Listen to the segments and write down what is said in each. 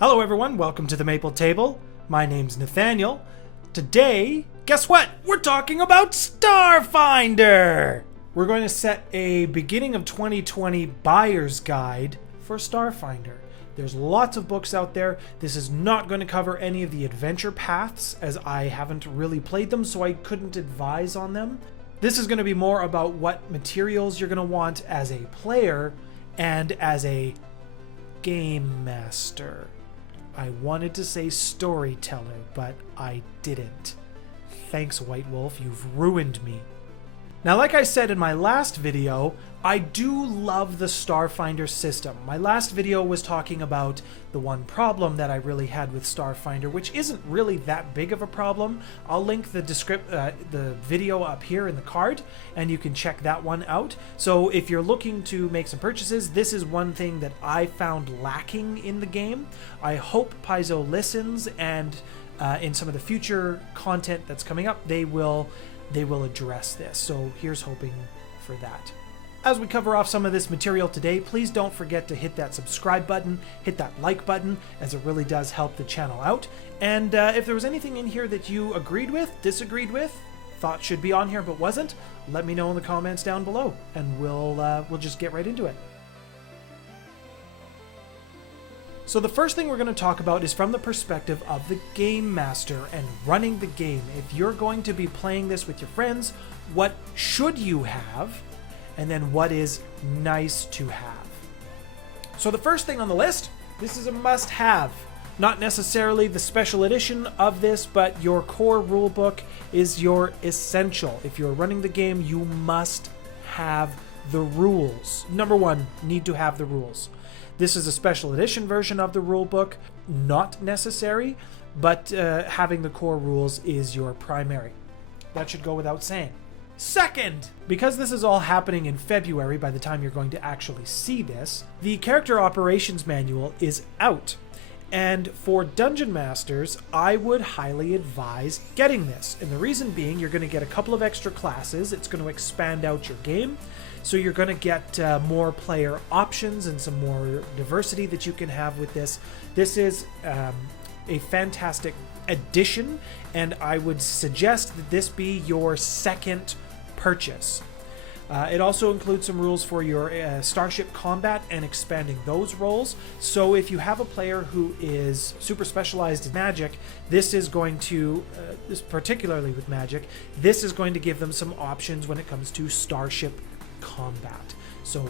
Hello everyone, welcome to the Maple Table. My name's Nathaniel. Today, guess what? We're talking about Starfinder! We're going to set a beginning of 2020 buyer's guide for Starfinder. There's lots of books out there. This is not going to cover any of the adventure paths as I haven't really played them, so I couldn't advise on them. This is going to be more about what materials you're going to want as a player and as a game master. I wanted to say storyteller, but I didn't. Thanks, White Wolf, you've ruined me. Now, like I said in my last video, I do love the Starfinder system. My last video was talking about the one problem that I really had with Starfinder, which isn't really that big of a problem. I'll link the video up here in the card, and you can check that one out. So if you're looking to make some purchases, this is one thing that I found lacking in the game. I hope Paizo listens, and in some of the future content that's coming up, they will address this. So here's hoping for that. As we cover off some of this material today, please don't forget to hit that subscribe button, hit that like button, as it really does help the channel out. And if there was anything in here that you agreed with, disagreed with, thought should be on here but wasn't, let me know in the comments down below, and we'll just get right into it. So the first thing we're going to talk about is from the perspective of the game master and running the game. If you're going to be playing this with your friends, what should you have? And then what is nice to have? So the first thing on the list, this is a must-have. Not necessarily the special edition of this, but your core rulebook is your essential. If you're running the game, you must have the rules. Number one, need to have the rules. This is a special edition version of the rulebook, not necessary, but having the core rules is your primary. That should go without saying. Second, because this is all happening in February by the time you're going to actually see this, the character operations manual is out. And for Dungeon Masters, I would highly advise getting this. And the reason being, you're going to get a couple of extra classes. It's going to expand out your game. So you're going to get more player options and some more diversity that you can have with this. This is a fantastic addition, and I would suggest that this be your second purchase. It also includes some rules for your starship combat and expanding those roles. So if you have a player who is super specialized in magic, this is going to, particularly with magic, this is going to give them some options when it comes to starship combat. So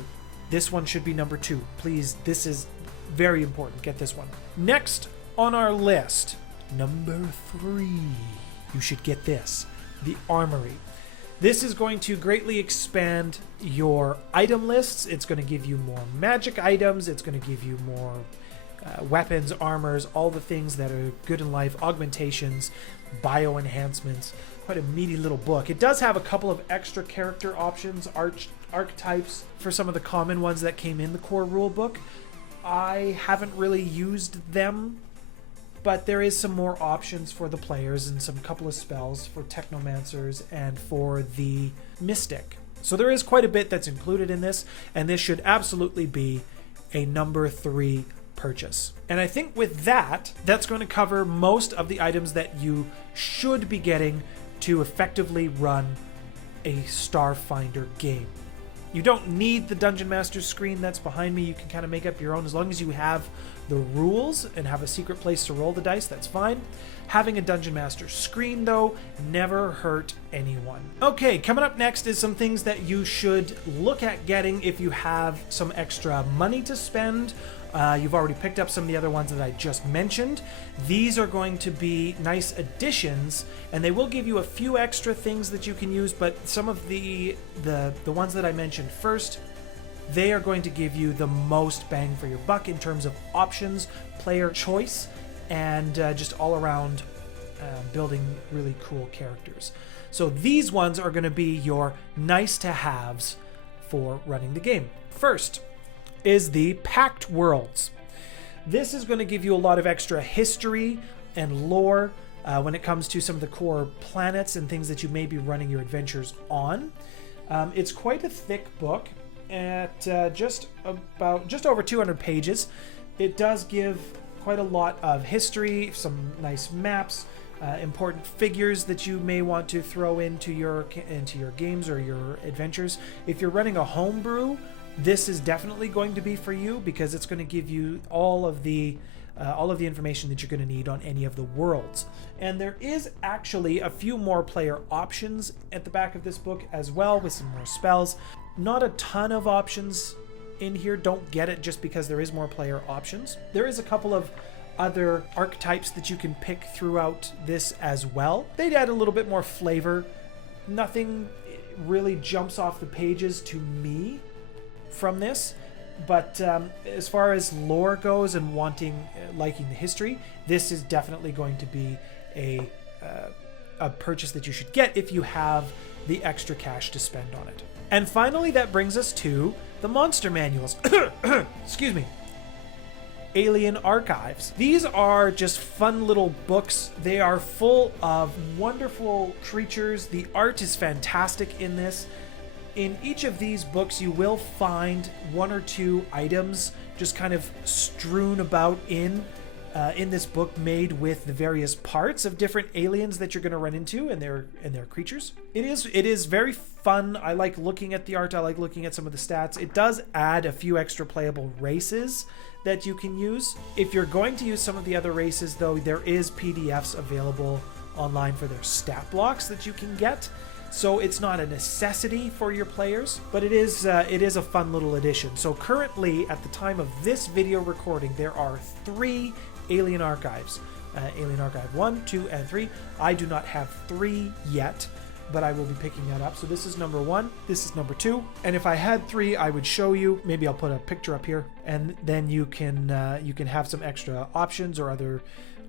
this one should be number 2. Please, this is very important. Get this one. Next on our list, number 3, you should get this, the Armoury. This is going to greatly expand your item lists. It's going to give you more magic items. It's going to give you more weapons, armors, all the things that are good in life, augmentations, bio enhancements. Quite a meaty little book. It does have a couple of extra character options, archetypes for some of the common ones that came in the core rulebook. I haven't really used them, but there is some more options for the players and some couple of spells for technomancers and for the mystic. So there is quite a bit that's included in this, and this should absolutely be a number 3 purchase. And I think with that, that's going to cover most of the items that you should be getting to effectively run a Starfinder game. You don't need the Dungeon Master screen that's behind me. You can kind of make up your own as long as you have the rules and have a secret place to roll the dice. That's fine. Having a Dungeon Master screen, though, never hurt anyone. Okay, coming up next is some things that you should look at getting if you have some extra money to spend. You've already picked up some of the other ones that I just mentioned. These are going to be nice additions, and they will give you a few extra things that you can use, but some of the ones that I mentioned first, they are going to give you the most bang for your buck in terms of options, player choice, and just all around building really cool characters. So these ones are going to be your nice to haves for running the game. First is the Pact Worlds. This is going to give you a lot of extra history and lore when it comes to some of the core planets and things that you may be running your adventures on. It's quite a thick book at just over 200 pages. It does give quite a lot of history, some nice maps, important figures that you may want to throw into your games or your adventures. If you're running a homebrew, this is definitely going to be for you, because it's going to give you all of the information that you're going to need on any of the worlds. And there is actually a few more player options at the back of this book as well, with some more spells. Not a ton of options in here. Don't get it just because there is more player options. There is a couple of other archetypes that you can pick throughout this as well. They'd add a little bit more flavor. Nothing really jumps off the pages to me from this, but as far as lore goes and liking the history, this is definitely going to be a purchase that you should get if you have the extra cash to spend on it. And finally, that brings us to the monster manuals. Excuse me. Alien Archives. These are just fun little books. They are full of wonderful creatures. The art is fantastic in this. In each of these books, you will find one or two items just kind of strewn about in this book, made with the various parts of different aliens that you're going to run into and their creatures. It is very fun. I like looking at the art. I like looking at some of the stats. It does add a few extra playable races that you can use. If you're going to use some of the other races, though, there is PDFs available online for their stat blocks that you can get. So it's not a necessity for your players, but it is a fun little addition. So currently, at the time of this video recording, there are 3 Alien Archives. Alien Archive 1, 2, and 3. I do not have 3 yet, but I will be picking that up. So this is number 1, this is number 2, and if I had 3, I would show you. Maybe I'll put a picture up here, and then you can have some extra options or other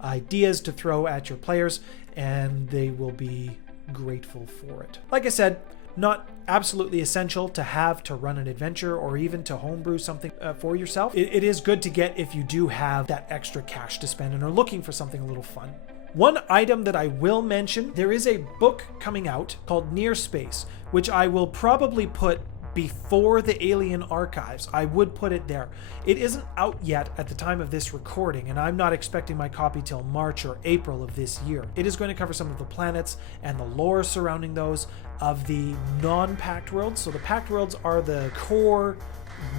ideas to throw at your players, and they will be grateful for it. Like I said, not absolutely essential to have to run an adventure or even to homebrew something for yourself. It is good to get if you do have that extra cash to spend and are looking for something a little fun. One item that I will mention, there is a book coming out called Near Space, which I will probably put before the Alien Archives. I would put it there. It isn't out yet at the time of this recording, and I'm not expecting my copy till March or April of this year. It is going to cover some of the planets and the lore surrounding those of the non-pact worlds. So the pact worlds are the core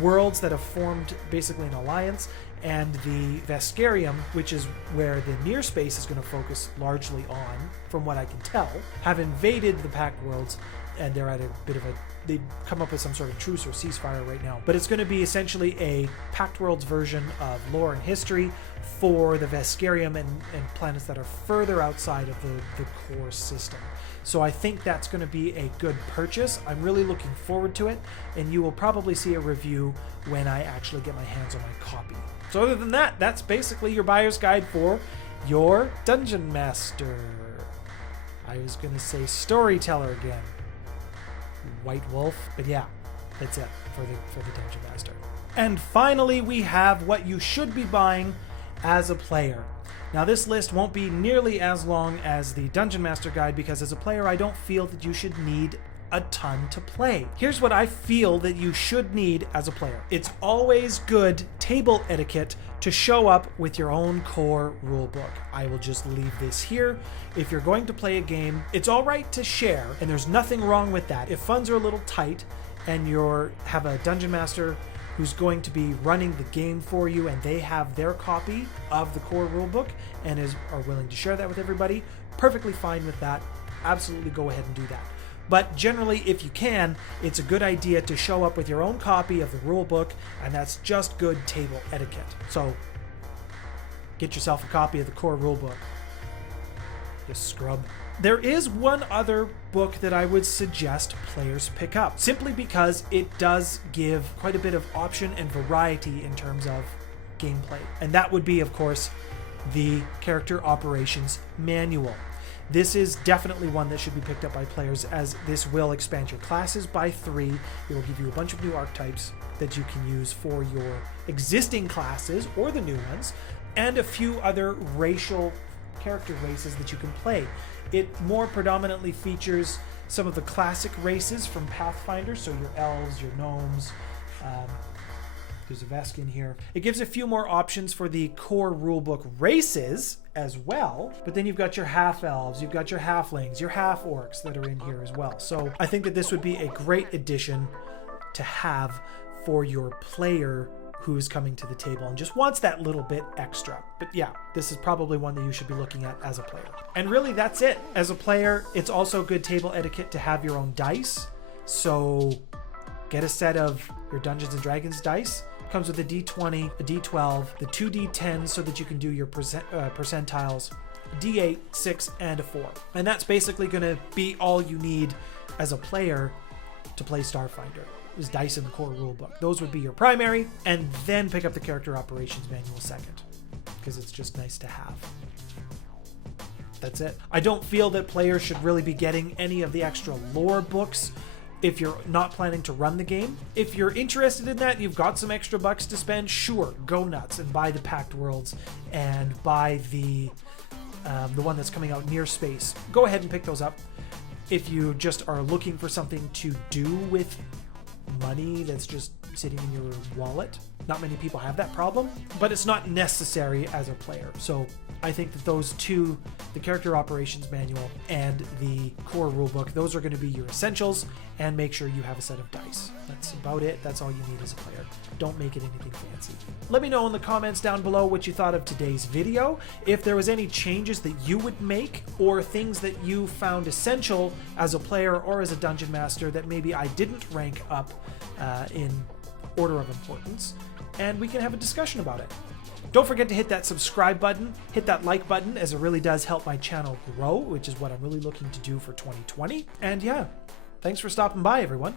worlds that have formed basically an alliance, and the Veskarium, which is where the Near Space is going to focus largely on, from what I can tell, have invaded the pact worlds, and they're at a bit of a, they've come up with some sort of truce or ceasefire right now. But it's going to be essentially a Pact Worlds version of lore and history for the Veskarium and planets that are further outside of the core system. So I think that's going to be a good purchase. I'm really looking forward to it, and you will probably see a review when I actually get my hands on my copy. So other than that, that's basically your buyer's guide for your Dungeon Master. I was going to say storyteller again. White Wolf, but yeah, that's it for the Dungeon Master. And finally, we have what you should be buying as a player. Now, this list won't be nearly as long as the Dungeon Master guide, because as a player, I don't feel that you should need a ton to play. Here's what I feel that you should need as a player. It's always good table etiquette to show up with your own core rulebook. I will just leave this here. If you're going to play a game, it's all right to share, and there's nothing wrong with that. If funds are a little tight and you have a Dungeon Master who's going to be running the game for you and they have their copy of the core rulebook and are willing to share that with everybody, perfectly fine with that. Absolutely go ahead and do that. But generally, if you can, it's a good idea to show up with your own copy of the rulebook, and that's just good table etiquette. So get yourself a copy of the core rulebook. You scrub. There is one other book that I would suggest players pick up, simply because it does give quite a bit of option and variety in terms of gameplay. And that would be, of course, the Character Operations Manual. This is definitely one that should be picked up by players, as this will expand your classes by 3. It will give you a bunch of new archetypes that you can use for your existing classes or the new ones, and a few other racial character races that you can play. It more predominantly features some of the classic races from Pathfinder, so your elves, your gnomes, There's a Vesk in here. It gives a few more options for the core rulebook races as well, but then you've got your half elves, you've got your halflings, your half orcs that are in here as well. So I think that this would be a great addition to have for your player who's coming to the table and just wants that little bit extra. But yeah, this is probably one that you should be looking at as a player. And really that's it. As a player, it's also good table etiquette to have your own dice. So get a set of your Dungeons and Dragons dice. Comes with a D20, a D12, the 2 D10s so that you can do your percentiles, a D8, 6, and a 4. And that's basically going to be all you need as a player to play Starfinder. Is dice in the core rulebook. Those would be your primary, and then pick up the character operations manual second, because it's just nice to have. That's it. I don't feel that players should really be getting any of the extra lore books if you're not planning to run the game. If you're interested in that, you've got some extra bucks to spend, sure, go nuts and buy the Packed Worlds and buy the one that's coming out, Near Space. Go ahead and pick those up. If you just are looking for something to do with money that's just sitting in your wallet, not many people have that problem, but it's not necessary as a player. So I think that those two, the character operations manual and the core rulebook, those are going to be your essentials, and make sure you have a set of dice. That's about it. That's all you need as a player. Don't make it anything fancy. Let me know in the comments down below what you thought of today's video, if there was any changes that you would make, or things that you found essential as a player or as a dungeon master that maybe I didn't rank up in order of importance, and we can have a discussion about it. Don't forget to hit that subscribe button, hit that like button, as it really does help my channel grow, which is what I'm really looking to do for 2020. And yeah, thanks for stopping by, everyone.